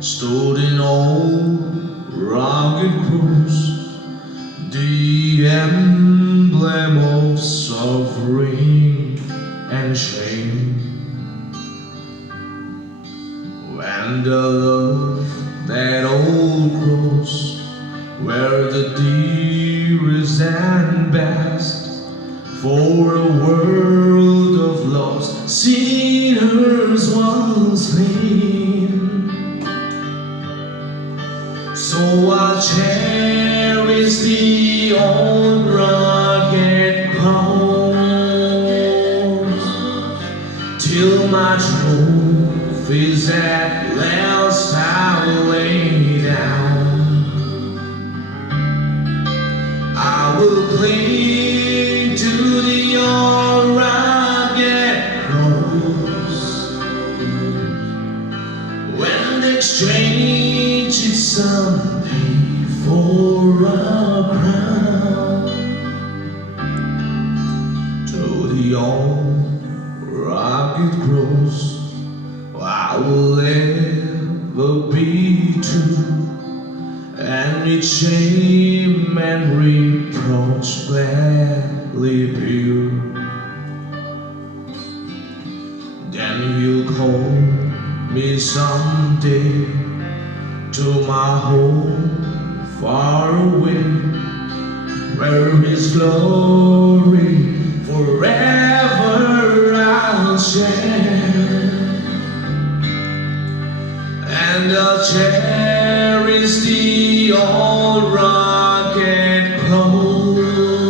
stood in old rugged cross, the emblem of suffering and shame. When the love, that old cross, where the dearest and best, for a world of lost sinners was slain. So I'll cherish the old rugged cross till my trophies at last I'll lay down. I will cling to the old rugged cross when they exchange it someday for a crown. To the old rugged cross I will ever be true, and its shame and reproach gladly bear. Then you'll call me someday to my home far away, where His glory forever I'll share. And I'll cherish the old rugged cross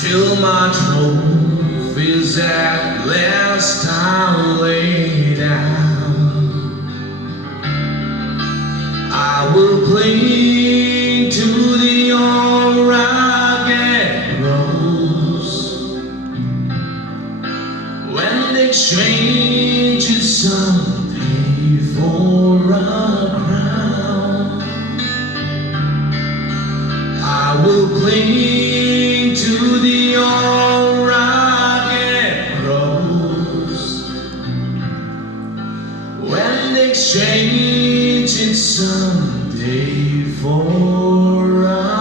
till my trophies at last I'll lay down. I will cling to the old rugged cross when they exchange it someday for a crown. I will cling to the old rugged cross when they exchange it someday for a